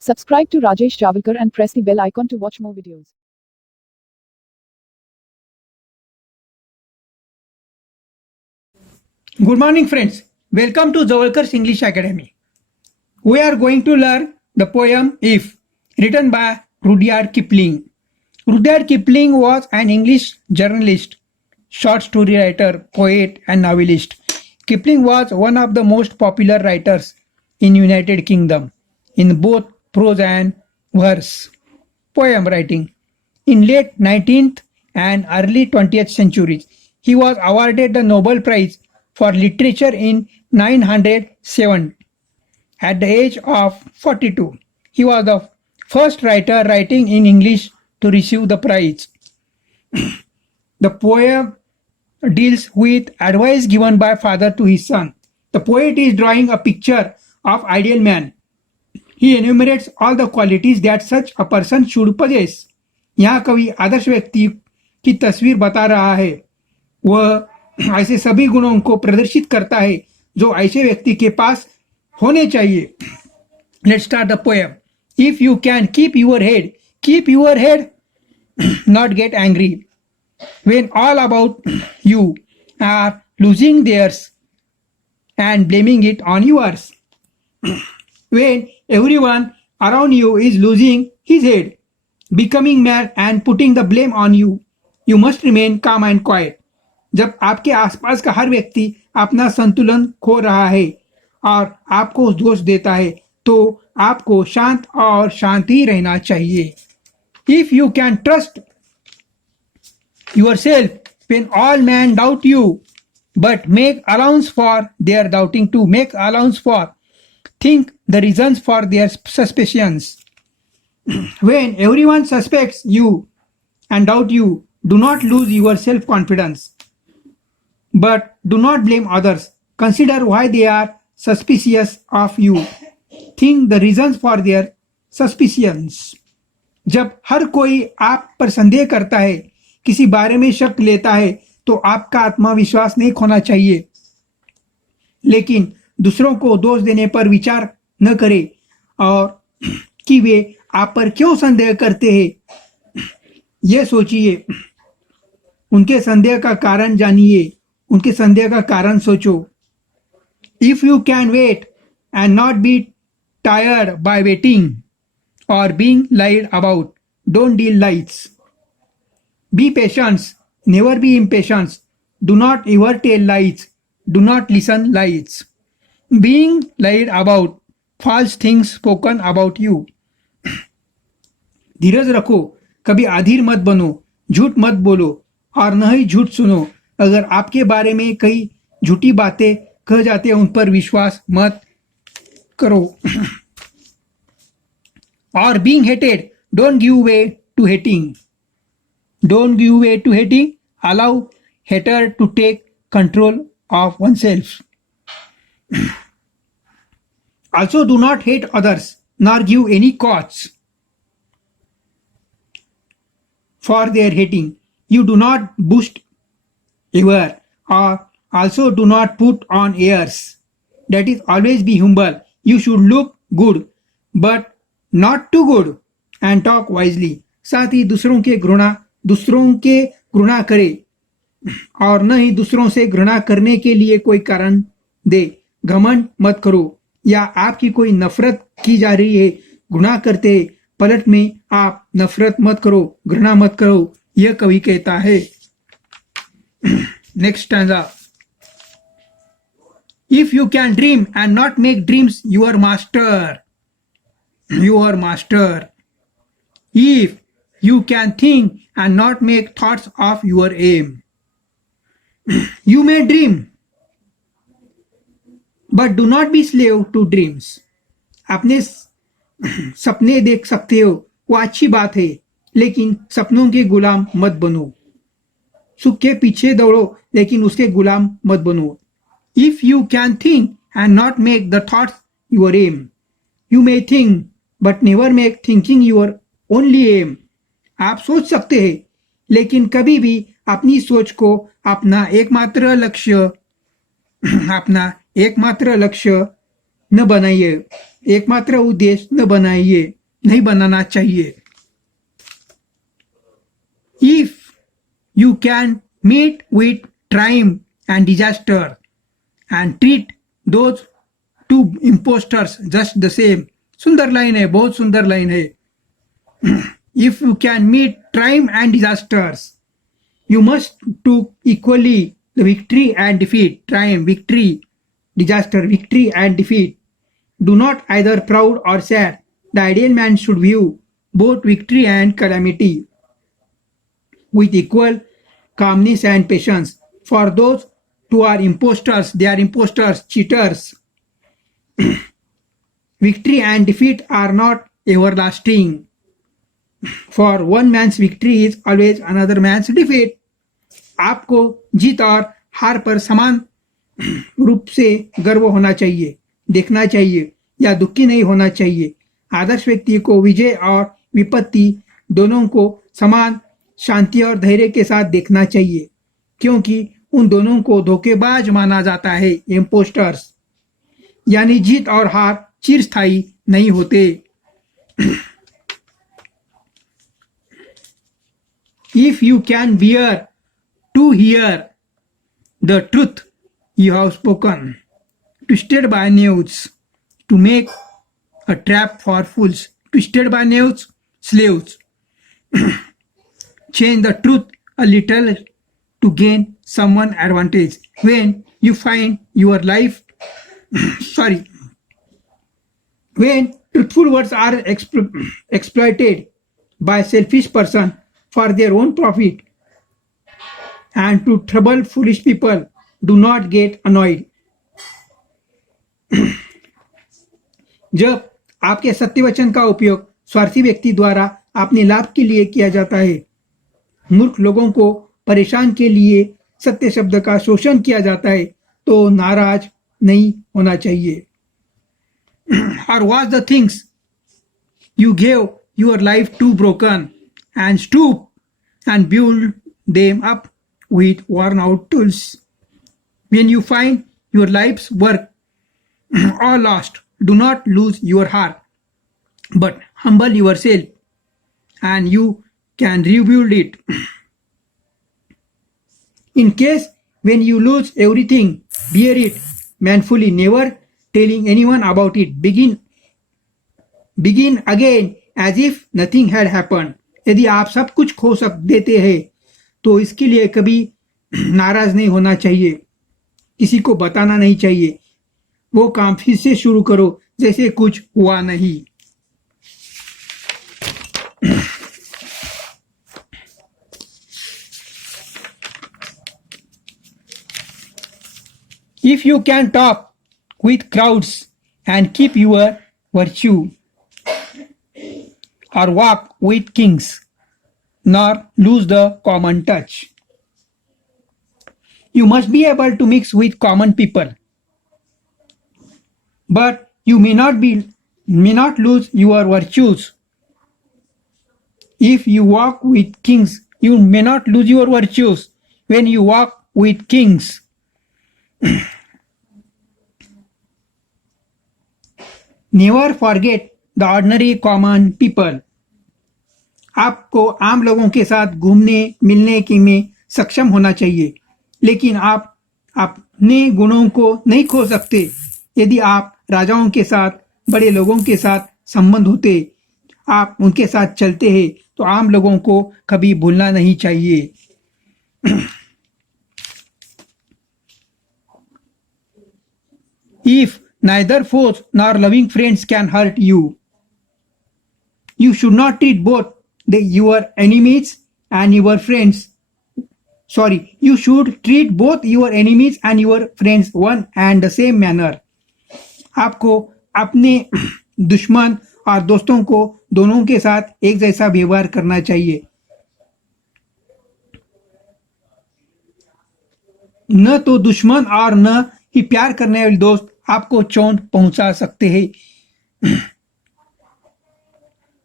Subscribe to Rajesh Javalkar and press the bell icon to watch more videos. Good morning, friends. Welcome to Javalkar's English Academy. We are going to learn the poem If, written by Rudyard Kipling. Rudyard Kipling was an English journalist, short story writer, poet, and novelist. Kipling was one of the most popular writers in United Kingdom in both prose and verse poem writing. In late 19th and early 20th centuries, he was awarded the Nobel Prize for Literature in 907 at the age of 42. He was the first writer writing in English to receive the prize. The poem deals with advice given by father to his son. The poet is drawing a picture of ideal man. He enumerates all the qualities that such a person should possess. यहाँ कवि आदर्श व्यक्ति की तस्वीर बता रहा है, वह ऐसे सभी गुणों को प्रदर्शित करता है जो ऐसे व्यक्ति के पास होने चाहिए. Let's start the poem. If you can keep your head, not get angry. When all about you are losing theirs and blaming it on yours. When everyone around you is losing his head, becoming mad and putting the blame on you, you must remain calm and quiet. जब आपके आसपास का हर व्यक्ति अपना संतुलन खो रहा है और आपको दोष देता है, तो आपको शांत और शांति रहना चाहिए. If you can trust yourself when all men doubt you, but make allowance for their doubting too. Make allowance for. Think the reasons for their suspicions. When everyone suspects you and doubt you, do not lose your self-confidence. But do not blame others. Consider why they are suspicious of you. Think the reasons for their suspicions. जब हर कोई आप पर संदेह करता है, किसी बारे में शक लेता है, तो आपका आत्मविश्वास नहीं खोना चाहिए. लेकिन दूसरों को दोष देने पर विचार न करें और कि वे आप पर क्यों संदेह करते हैं. यह सोचिए, उनके संदेह का कारण जानिए, उनके संदेह का कारण सोचो. If you can wait and not be tired by waiting or being lied about, don't deal lies. Be patient, never be impatient. Do not ever tell lies. Do not listen lies. Being lied about, false things spoken about you. धीरज रखो, कभी अधीर मत बनो, झूठ मत बोलो और न ही झूठ सुनो. अगर आपके बारे में कई झूठी बातें कह जाते हैं, उन पर विश्वास मत करो. और being hated, don't give way to hating. Don't give way to hating. Allow hater to take control of oneself. Also, do not hate others, nor give any cause for their hating. You do not boast ever, or also do not put on airs. That is, always be humble. You should look good, but not too good, and talk wisely. साथ ही दूसरों के घृणा करे और न ही दूसरों से घृणा करने के लिए कोई कारण दे. घमंड मत करो, या आपकी कोई नफरत की जा रही है, गुनाह करते पलट में आप नफरत मत करो, घृणा मत करो. यह कवि कहता है. Next stanza. If you can dream and not make dreams your master. If you can think and not make thoughts of your aim. You may dream, but do not be slave to dreams. अपने सपने देख सकते हो, वो अच्छी बात है, लेकिन सपनों के गुलाम मत बनो. सुख के पीछे दौड़ो, लेकिन उसके गुलाम मत बनो. If you can think and not make the thoughts your aim. You may think, but never make thinking your only aim. आप सोच सकते हैं, लेकिन कभी भी अपनी सोच को अपना एकमात्र लक्ष्य अपना एकमात्र लक्ष्य न बनाइए, एकमात्र उद्देश्य न बनाइए, नहीं बनाना चाहिए। If you can meet with triumph and disaster and treat those two imposters just the same, सुंदर लाइन है, बहुत सुंदर लाइन है। If you can meet triumph and disasters, you must took equally the victory and defeat, triumph, victory, disaster, victory and defeat. Do not either proud or sad. The ideal man should view both victory and calamity with equal calmness and patience. For those who are impostors, they are impostors, cheaters. Victory and defeat are not everlasting. For one man's victory is always another man's defeat. आपको जीत और हार पर समान रूप से गर्व होना चाहिए, देखना चाहिए या दुखी नहीं होना चाहिए। आदर्श व्यक्ति को विजय और विपत्ति दोनों को समान शांति और धैर्य के साथ देखना चाहिए, क्योंकि उन दोनों को धोखेबाज माना जाता है, इम्पोस्टर्स। यानी जीत और हार चिरस्थायी नहीं होते। If you can bear to hear the truth you have spoken, twisted by news to make a trap for fools, twisted by news, slaves. Change the truth a little to gain someone advantage. When you find your life, when truthful words are exploited by selfish person for their own profit and to trouble foolish people, do not get annoyed. जब आपके सत्य वचन का उपयोग स्वार्थी व्यक्ति द्वारा अपने लाभ के लिए किया जाता है, मूर्ख लोगों को परेशान के लिए सत्य शब्द का शोषण किया जाता है, तो नाराज नहीं होना चाहिए। Or was the things you gave your life to broken and stoop and build them up with worn out tools. When you find your life's work all lost, do not lose your heart, but humble yourself and you can rebuild it. In case when you lose everything, bear it manfully, never telling anyone about it. Begin again as if nothing had happened. यदि आप सब कुछ खो देते हैं तो इसके लिए कभी नाराज नहीं होना चाहिए, किसी को बताना नहीं चाहिए। वो काम फिर से शुरू करो जैसे कुछ हुआ नहीं। If you can talk with crowds and keep your virtue, or walk with kings, nor lose the common touch. You must be able to mix with common people, but you may not lose your virtues. If you walk with kings, you may not lose your virtues when you walk with kings. Never forget the ordinary common people. आपको आम लोगों के साथ घूमने मिलने के में सक्षम होना चाहिए, लेकिन आप अपने गुणों को नहीं खो सकते। यदि आप राजाओं के साथ, बड़े लोगों के साथ संबंध होते, आप उनके साथ चलते हैं, तो आम लोगों को कभी भूलना नहीं चाहिए। If neither foes nor loving friends can hurt you, you should not treat both your enemies and your friends. You should treat both your enemies and your friends one and the same manner. आपको अपने दुश्मन और दोस्तों को दोनों के साथ एक जैसा व्यवहार करना चाहिए। न तो दुश्मन और न ही प्यार करने वाले दोस्त आपको चोट पहुंचा सकते हैं।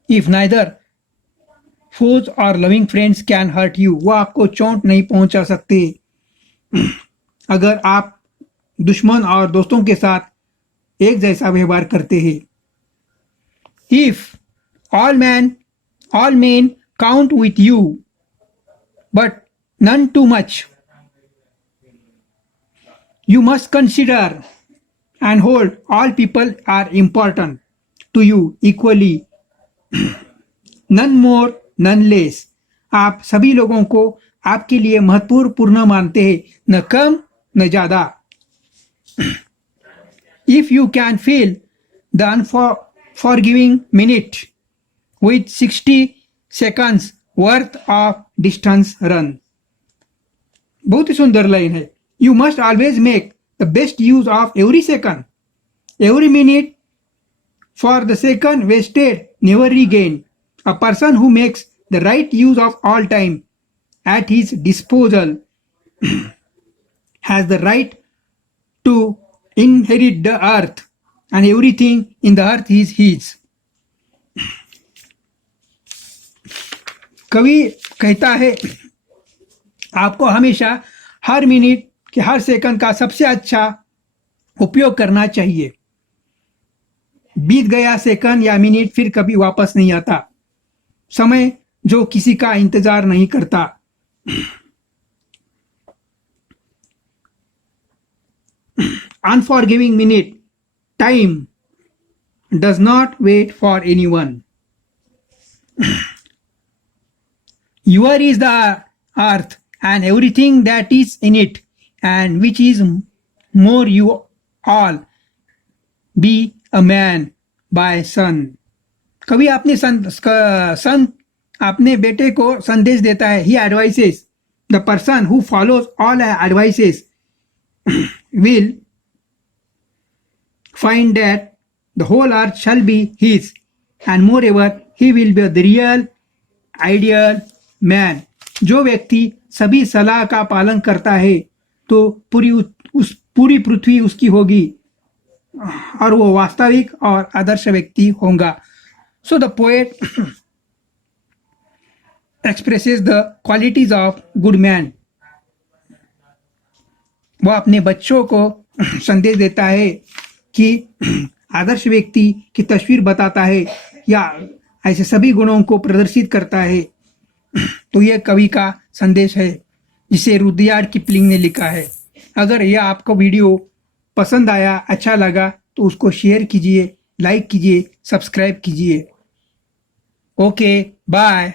If neither foes or loving friends can hurt you, वो आपको चोट नहीं पहुंचा सकते। अगर आप दुश्मन और दोस्तों के साथ एक जैसा व्यवहार करते हैं। If all men count with you, but none too much, you must consider and hold all people are important to you equally, none more, none less. आप सभी लोगों को आपके लिए महत्वपूर्ण मानते हैं, न कम न ज्यादा। If you can fill the unforgiving minute with 60 seconds worth of distance run. बहुत ही सुंदर लाइन है। You must always make the best use of every second. Every minute for the second wasted never regained. A person who makes the right use of all time at his disposal has the right to inherit the earth, and everything in the earth is his. कवि कहता है आपको हमेशा हर minute के हर second का सबसे अच्छा उपयोग करना चाहिए। बीत गया सेकंड या मिनट फिर कभी वापस नहीं आता। समय जो किसी का इंतजार नहीं करता। Unforgiving minute, time does not wait for anyone. Your is the earth and everything that is in it, and which is more you all. Be a man by son. कभी अपने सन अपने बेटे को संदेश देता है। He advises the person who follows all advices will find that the whole earth shall be his, and moreover he will be the real ideal man. जो व्यक्ति सभी सलाह का पालन करता है तो पूरी पृथ्वी उसकी होगी और वो वास्तविक और आदर्श व्यक्ति होगा। So the poet expresses the qualities of good man. वो अपने बच्चों को संदेश देता है कि आदर्श व्यक्ति की तस्वीर बताता है या ऐसे सभी गुणों को प्रदर्शित करता है। तो यह कवि का संदेश है जिसे रुडयार्ड किपलिंग ने लिखा है। अगर यह आपको वीडियो पसंद आया, अच्छा लगा तो उसको शेयर कीजिए, लाइक कीजिए, सब्सक्राइब कीजिए। Okay, bye.